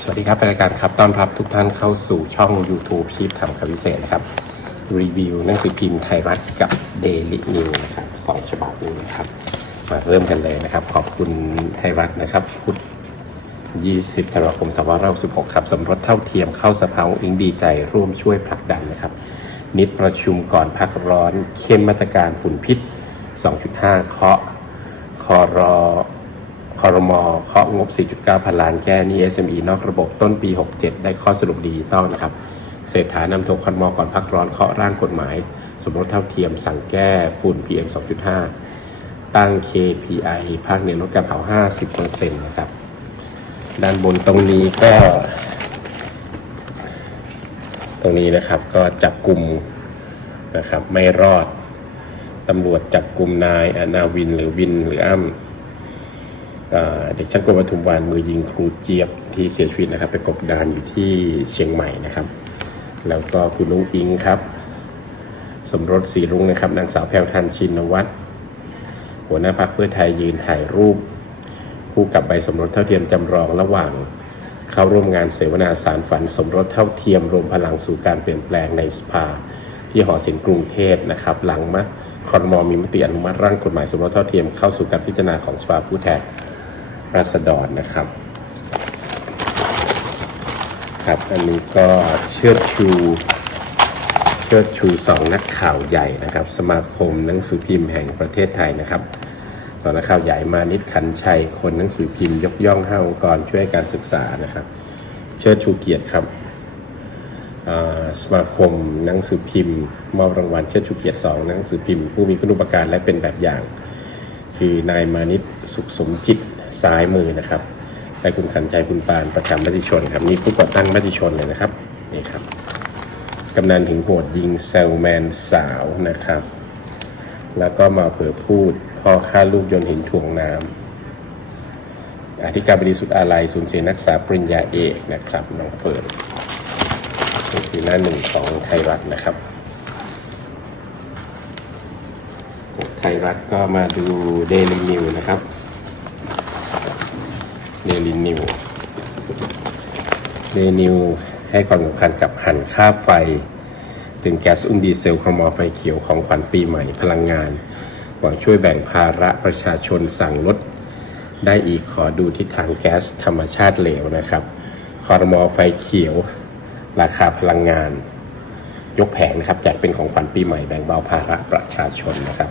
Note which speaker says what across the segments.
Speaker 1: สวัสดีครับรายการครับต้อนรับทุกท่านเข้าสู่ช่อง YouTube ชีพทำคำพิเศษนะครับ รีวิวหนังสือพิมพ์ไทยรัฐกับ Daily New นะครับสองฉบับนี้นะครับ มาเริ่มกันเลยนะครับ ขอบคุณไทยรัฐนะครับพุธ20ธันวาคม2566ครับสมรสเท่าเทียมเข้าสภาอิงดีใจร่วมช่วยผลักดันนะครับ นิดประชุมก่อนพักร้อน เข้มมาตรการฝุ่นพิษ 2.5 เคาะคอรอ อรมอเคาะงบ 4.9 พันล้านแก้หนี้ SME นอกระบบต้นปี 67 ได้ข้อสรุปดีต้อนนะครับ เศรษฐานำทรคอรมอก่อนพักร้อนเคาะร่างกฎหมาย สมรสเท่าเทียมสั่งแก้ฝุ่น PM 2.5 ตั้ง KPI ภาคเหนือลดการเผา 50%นะครับ ด้านบนตรงนี้ก็ ตรงนี้นะครับก็จับกลุ่มนะครับไม่รอดตำรวจจับกลุ่มนายอนาวินหรือวินหรืออ้ำ เด็กช่างกลปทุมวันมือยิงครูเจี๊ยบที่เสียชีวิตนะครับ ไปกบดานอยู่ที่เชียงใหม่นะครับ แล้วก็คุณลุงอิงครับ สมรสสีรุ้งนะครับนางสาวแพรวทันชินวัตรหัวหน้าพรรคเพื่อไทยยืนถ่ายรูปคู่กับใบสมรสเท่าเทียมจำลองระหว่าง เข้าร่วมงานเสวนาสารฝันสมรสเท่าเทียมรวมพลังสู่การเปลี่ยนแปลงในสภา ที่หอศิลป์กรุงเทพนะครับ หลังมะคอรมอมีมติอนุมัติร่างกฎหมายสมรสเท่าเทียมเข้าสู่การพิจารณาของสภาผู้แทน ราษฎรนะครับ ครับอันนี้ก็เชิดชูเชิดชูสองนักข่าวใหญ่นะครับ สมาคมหนังสือพิมพ์แห่งประเทศไทยนะครับสองนักข่าวใหญ่มานิดขันชัย คนหนังสือพิมพ์ยกย่องห้าองค์กรช่วยการศึกษานะครับ เชิดชูเกียรติครับสมาคมหนังสือพิมพ์ มอบรางวัลเชิดชูเกียรติสองหนังสือพิมพ์ ผู้มีคุณูปการและเป็นแบบอย่าง คือนายมานิตสุขสมจิต ซ้ายมือนะครับและคุณขันใจคุณปานประจำมติชนครับนี่ผู้ก่อตั้งมติชนเลยนะครับนี่ครับกำนันถึงโหดยิงเซลแมนสาวนะครับ แล้วก็มาเผยพูดพ่อฆ่าลูกยนต์หินถ่วงน้ำอธิการบดีสุดอาลัยสูญเสียนักศึกษาปริญญาเอกนะครับน้องเฟิร์นนี่คือหน้าหนึ่งของไทยรัฐนะครับไทยรัฐก็มาดูเดลินิวนะครับ เดลินิวเดลินิวให้ความสำคัญกับหันค่าไฟถึงแก๊สอุ้มดีเซลครมอไฟเขียวของขวัญปีใหม่พลังงาน หวังช่วยแบ่งภาระประชาชนสั่งลด ได้อีกขอดูทิศทางแก๊สธรรมชาติเหลวนะครับคอรมอไฟเขียว ราคาพลังงาน ยกแผงนะครับแจกเป็นของขวัญปีใหม่แบ่งเบาภาระประชาชนนะครับ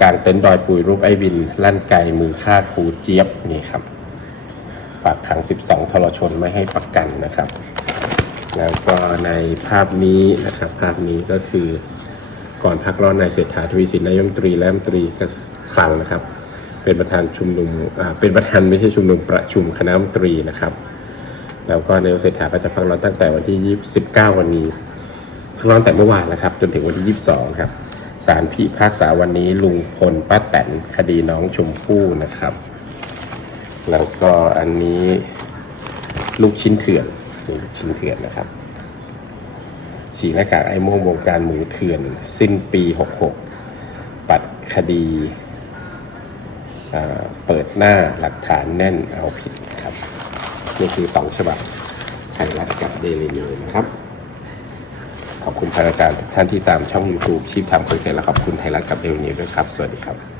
Speaker 1: กางเต็นดอยปุยรูปไอ้บิน ลั่นไกมือฆ่าครูเจี๊ยบนี่ครับ ฝากขัง 12 ทรชนไม่ให้ประกันนะครับ แล้วก็ในภาพนี้นะครับ ภาพนี้ก็คือก่อนพักร้อนนายเศรษฐาทวีสินนายมตรีและรัฐมตรีกระคลังนะครับ เป็นประธานชุมนุมเป็นประธานไม่ใช่ชุมนุมประชุมคณะมนตรีนะครับ แล้วก็นายกเศรษฐาก็จะพักร้อนตั้งแต่วันที่ 29 วันนี้พักร้อนแต่เมื่อวานนะครับ จนถึงวันที่ 22 ครับ ศาลพิพากษาวันนี้ลุงพลป้าแตนคดีน้องชมพู่นะครับ แล้วก็อันนี้ลูกชิ้นเถื่อนลูกชิ้นเถื่อนนะครับ สีหน้ากากไอ้โม่งวงการหมูเถื่อน สิ้นปี 66 ปัดคดีเปิดหน้าหลักฐานแน่นเอาผิดครับ นี่คือสองฉบับไทยรัฐกับเดลินิวนะครับ ขอบคุณทางการทุกท่านที่ตามช่อง YouTube ชีพทำคอนเทนต์และขอบคุณไทยรัฐกับเอลินิวด้วยครับ สวัสดีครับ